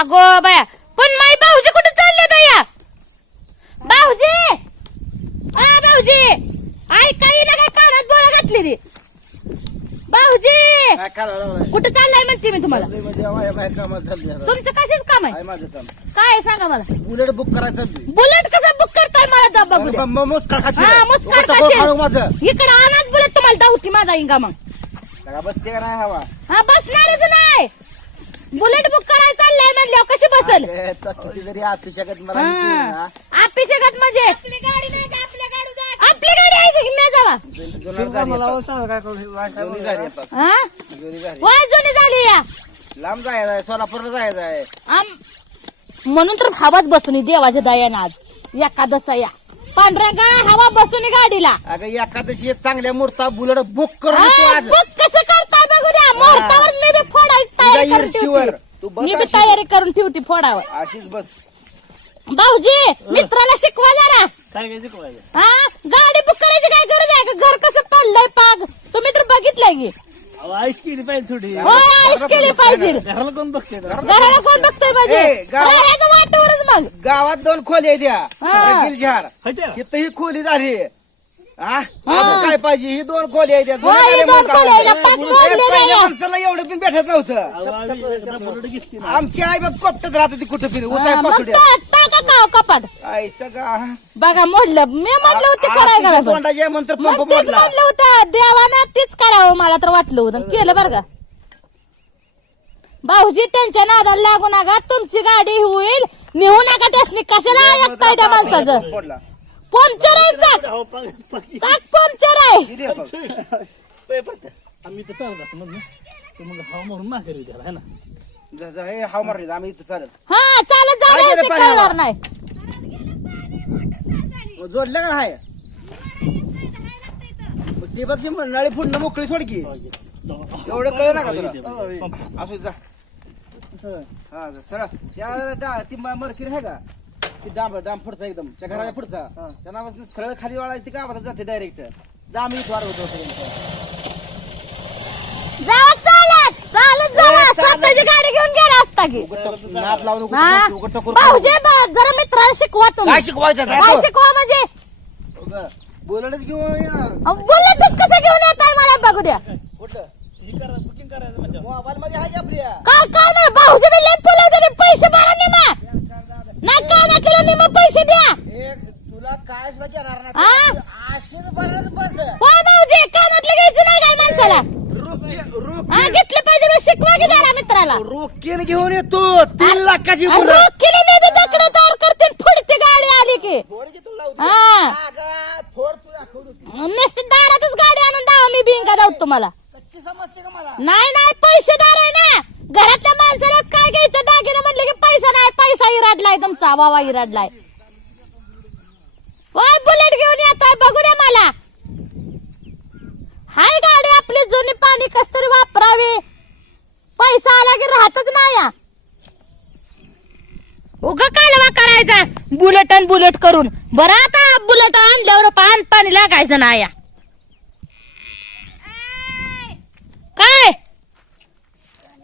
अगो बाया पण माई भाऊजी कुठे चालले दया भाऊजी! आ भाऊजी! आई काही ना काय कानात बोळा घातली ती. भाऊजी? कुठे चाललाय म्हणते मी तुम्हाला? म्हणजे माझ्या बाहेर कामाला चालली आता. तुमचं कशाच काम आहे? आहे माझं काम. काय आहे सांगा मला? बुलेट बुक करायचं. बुलेट कसं बुक करताय मला जा बघू द्या. मग मुस्काळ खाशील. हा खाऊ माझं. इकडे आणाच बुलेट तुम्हाला दावती माझा इंगा मग. बसते का नाही हवा? हा बसणारच नाही. बुलेट बुक करायला चाललंय म्हणल्यावर कशी बसल? अरे, तो किती जरी असू शकत मला माहिती आहे ना. आपली शकत म्हणजे? आपली गाडी नाही का आपल्या गाडी आपली गाडी आहे की नाही जावा जुनं झाली आता. जुनी झाली आता. हा? जुनी झाली. वाय जुनी झाली या. लांब जायचं आहे सोलापूरला जायचं आहे. आम म्हणून तर हवाच बसून देवाच्या दयानं आज. एकादश या. पांढरंगा हवा बसून गाडीला. अगं एखादशी चांगल्या मूर्ता बुलेट बुक करून आज. बघ कसं करताय बघू द्या. मुहूर्तावर मी बी तयारी करून. ठेवते. तू बस मी बी. तयारी करून ठेवते फोडावर. अशीच बस. भाऊजी मित्राला शिकवा जरा. काय काय शिकवायचं? हा? गाडी बुक करायची काय गरज आहे? का घर कसं पडलंय पाग? तुम्ही तर बघितलंय की. अहो आईश केली पाहिजे थोडी. आयुष केली पाहिजे. घराला कोण बघते घराला कोण बघतोय? माझे ए, राहायचं वाटवरच मग. गावात दोन खोल्या द्या हा. इथं ही खोली झाली. हा. अजून काय पाहिजे? ही दोन खोली हो, ही दोन. पाच पहिल्या आहेत. माणसाला एवढं पण भेटत नव्हतं. आमची आई बाप कोपटत राहत होती कुठं फिर उसाय हा, मग पासुड्या. टा- टाका का कपाट? आईचं गा बघा मोडलं. मी म्हणलं होतं करायला आतीच्या घरात. तोंडाच्या मंत्र मग पंप तेच मोडला. म्हणलं होतं देवानं तीच करावं. मला तर वाटलं होतं. केलं बरं का? भाऊजी त्यांच्या नादाला लागू नका. तुमची गाडी होईल. नेऊ नका त्यासनी. कशाला ऐकताय त्या माणसाचं? पडला पंक्चर आहे चाक चाक पंक्चर. आहे. आम्ही तर चालत असतो मग तू मग हवा म्हणून माघारी द्याला है ना? जा- जा, हे हाव मारली आम्ही इथं चालत. हा चालत जाऊ ते? कळणार नाही. जोडलं का हाय ती बघ नळी फुडणं मोकळी सोड की. एवढं कळलं ना का तुला? असू जा. हा जा, सरळ. त्या डा- ती मरकीर आहे का? ती डांब डांब पुढचा एकदम. त्या घराच्या पुढचा. त्या सरळ खाली वाळायची ती गावात जाते डायरेक्ट जा मी द्वार होतो जावा चालत चालत जावा ए, चालत. स्वतःची गाडी घेऊन गेला असता की. नात लावून उगाच हा? टकोर- उगाच टकोर भाऊजी बा- जरा मित्राला शिकवा तुम्ही. काय शिकवायचं काय काय शिकवा म्हणजे? बोलणच घेऊन येणार अहो, बुलेटच कसं घेऊन येत आहे मला बघू द्या. कुठलं? ही करा बुकिंग करायचं म्हणजे. मोबाईल मध्ये आहे आपल्या काय काय नाही? भाऊजी बी लई पुलवते पैसे भरा निमा नाही काय ना केलं निमा पैसे द्या एक तुला काय सुद्धा येणार हा? नाही अशीच बनत बस होय भाऊजी कानातलं घ्यायचं नाही काय माणसाला रुक रुक हा घेतलं पाहिजे मग शिकवा की मित्राला रोकीन घेऊन येतो. तीन लाखाची मुलं. रोखीने बी दकडं तयार करते आणि पुढची गाडी आली की. हा. नुसती दारातच गाडी आणून दावा मी बिंका जाऊ तुम्हाला. नाही नाही पैसेदार आहे ना. घरातल्या माणसालाच काय घ्यायचं? दागिनं म्हणलं की पैसा नाही पैसा इराडलाय तुमचा वावा इराडलाय. वाय बुलेट घेऊन येताय बघू द्या मला. हाय गाडी आपली जुनी पाणी कस तरी वापरावी. पैसा आला की राहतच नाही. उगा कालवा करायचा? बुलेट आणि बुलेट करून. बरं आता बुलेट आणल्यावर पान पाणी लागायचं नाही. काय?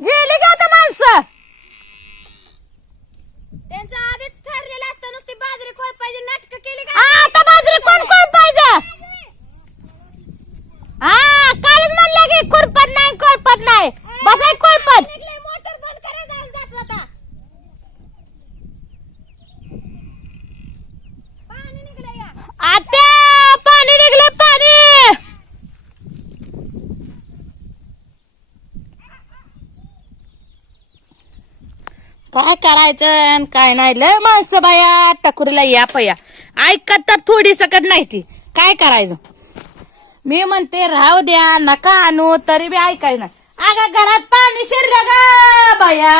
गेली का आता माणसं त्यांचं आधीच ठरलेलं असतं नुसती बाजरी कोळ पाहिजे नाटक केली का आता बाजरी कोण कोण पाहिजे हा कालच म्हणलं की खुरपत नाही कोळपत नाही बसाय कोळपत निघले मोटर बंद करा जाऊन जात होता पाणी निघलं या आता पाणी निघलं पाणी काय करायचं आणि काय नाही? लय माणसं बाया टकुरीला या पया. ऐकत तर थोडी सकट नाही ती. काय करायचं? मी म्हणते राहू द्या नका आणू तरी बी ऐकाय ना अगं घरात पाणी शिरलं ग बाया.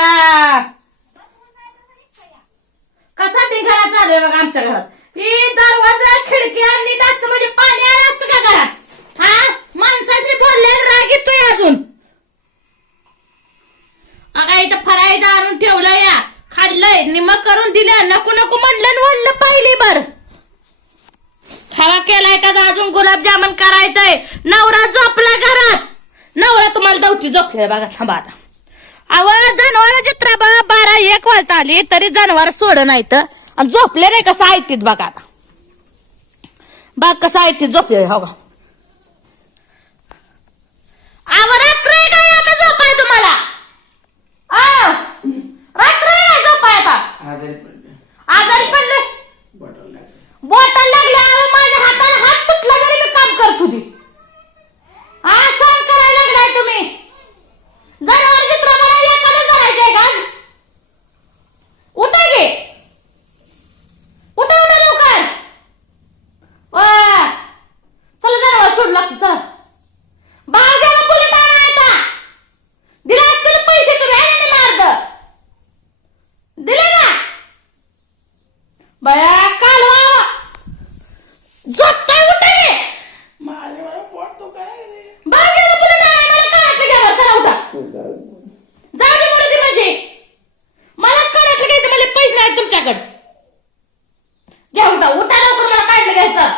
कसा ती घरात चालू आहे बघा आमच्या घरात? ही दरवाजा खिडक्या नीट असतं म्हणजे पाणी आलं असतं का घरात हा माणसाशी बोललेला राग येतोय अजून अगा इथं फरायचं आणून ठेवलं या खाल्लंय निम करून दिलं नको नको म्हणलं आणि म्हणलं पहिली बर खावा केलाय का अजून गुलाबजामुन करायचंय नवरा झोपला घरात. नवरा तुम्हाला दवती झोपले बघा थांबा आता. आवाज जनावर जत्रा बा बारा एक वाजता आली तरी जनावर सोड नाही तर आणि झोपले नाही कसं ऐकतीत बघा आता. बघ कसं ऐकतीत झोपले हो का आव रात्र आहे काय आता झोपाय तुम्हाला आव, रात्र आहे काय झोपाय आता आजारी पडले बोटाला लागले आव माझ्या हाताला हात तुटला तरी मी काम करत होती हा सण करायला लागलाय तुम्ही जनावर चित्र बनायला एखादं करायचंय का आज? उठा गे उठा उठा लवकर वा. चला जनावर सोड लागते चला बाहेर गेला बुलेट आणा आता दिले असतील पैसे तुम्ही आहे ना ते मार्ग दिले ना बया काल वा झोपताय उठा गे बाहेर गेला बुलेट आणा मला कळायचं घ्या बरं, चला उठा जाऊ दे बरं ती म्हणजे कळतलं घ्यायचं मला पैसे नाहीत तुमच्याकडे. घ्या उठा उठा लवकर मला काढलं घ्यायचं.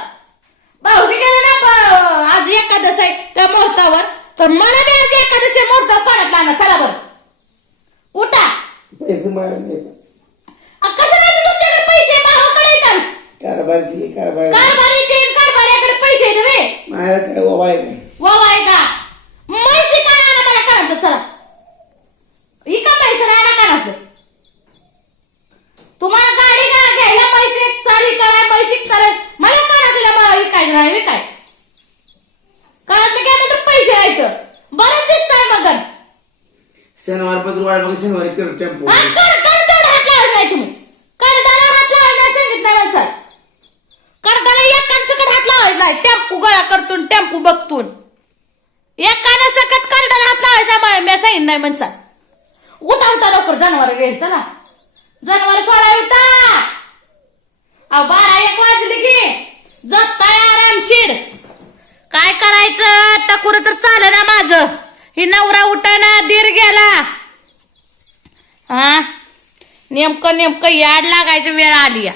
भाऊजी गेले ना प- आज एकादश आहे त्या मुहूर्तावर. तर मला बी आज एकादशी मुहूर्त पाण्यात आणा चला बरं. उठा. पैसे नाही. कसं नाही तुमच्याकडे पैसे? भावाकडे येतात. कारभार कारभार. कारभारी पैसे देवे माझ्या काय बाबा आहे काय वा वाय का माहिती काय आणा मला कळायचं चला इका पैसे नाही आणा कानाचं तुम्हाला गाडी का घ्यायला पैसे चाली कराय पैसे कराय मला काना दिला मला विकाय नाही विकाय कळत घ्या तर पैसे राहायचं बरं दिसतंय मगन शनिवार पत्र वाढ बघ शनिवारी करू टेम्पो हा, कर कर कर हात लावायचा नाही तुम्ही करदाला हात लावायचा नाही सांगितलं माणसाला करदाला एकांसकट हात लावायचा नाही टेम्पू गळा करतून टेम्पू बघतून एकानं सकट करदाला हात लावायचा बाय मी सांगितलं नाही म्हणचा. उठावता लवकर जनावर गेल चला जनावर सोडा उठा अहो बारा एक वाजले की. जगताय आरामशीर काय करायचं? टकुर तर चाल ना माझं. ही नवरा उठाना दीर गेला. हा? नेमकं नेमकं याड लागायचं वेळ आली या.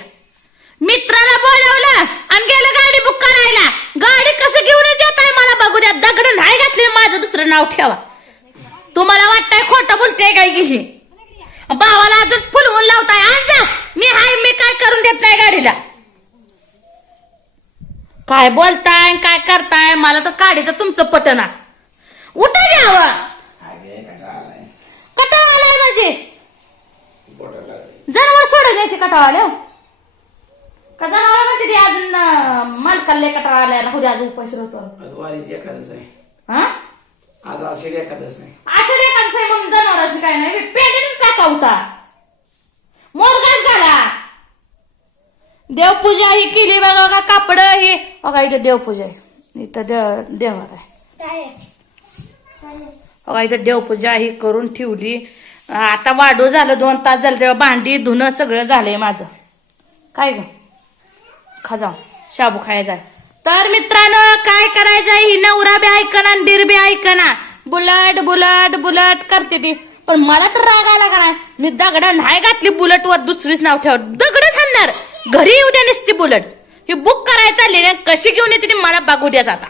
मित्राला बोलवलं आणि गेलं गाडी बुक करायला. गाडी कसं घेऊनच येत आहे मला बघू द्या. दगड नाही घातले माझं दुसरं नाव ठेवा. तुम्हाला वाटतंय खोटं बोलतेय काय की ही? भावाला अजून फुलवून लावताय. जा. मी हाय मी काय करून देत नाही गाडीला. काय बोलताय काय करताय? मला तर काढीचं तुमचं पटना उठा घ्यावं कटाळा आलाय म्हणजे जनावर सोडून यायचे कटाळा का जनावर म्हणते ती अजून मालकाला कटाळा आलाय राहू दे आज उपाशी होतो आज वारीची एखादच आहे. हा? आज आषाढी एखादच आहे. माणसं म्हणून जनावरांची काय नाही टाका होता मोरगाच घाला. देवपूजा ही केली बघा का कापड ही. बघा इथं देवपूजा आहे. इथं देव देवार आहे. बघा इथं देवपूजा ही करून ठेवली. आता वाढू झालं दोन तास झालं तेव्हा भांडी धुणं सगळं झालंय माझं. काय ग? खा जाऊ शाबू खायचा तर मित्रांनो काय करायचं ही नवरा बी ऐकना दीर बी ऐकना. बुलट बुलट बुलट करते ती. पण मला तर राग आला का नाही? मी दगड नाही घातली बुलट वर दुसरीच नाव ठेव. दगड सांगणार घरी येऊ द्या नसती बुलट. ही बुक करायला चालली ना कशी घेऊन येते ती मला बघू द्याच आता.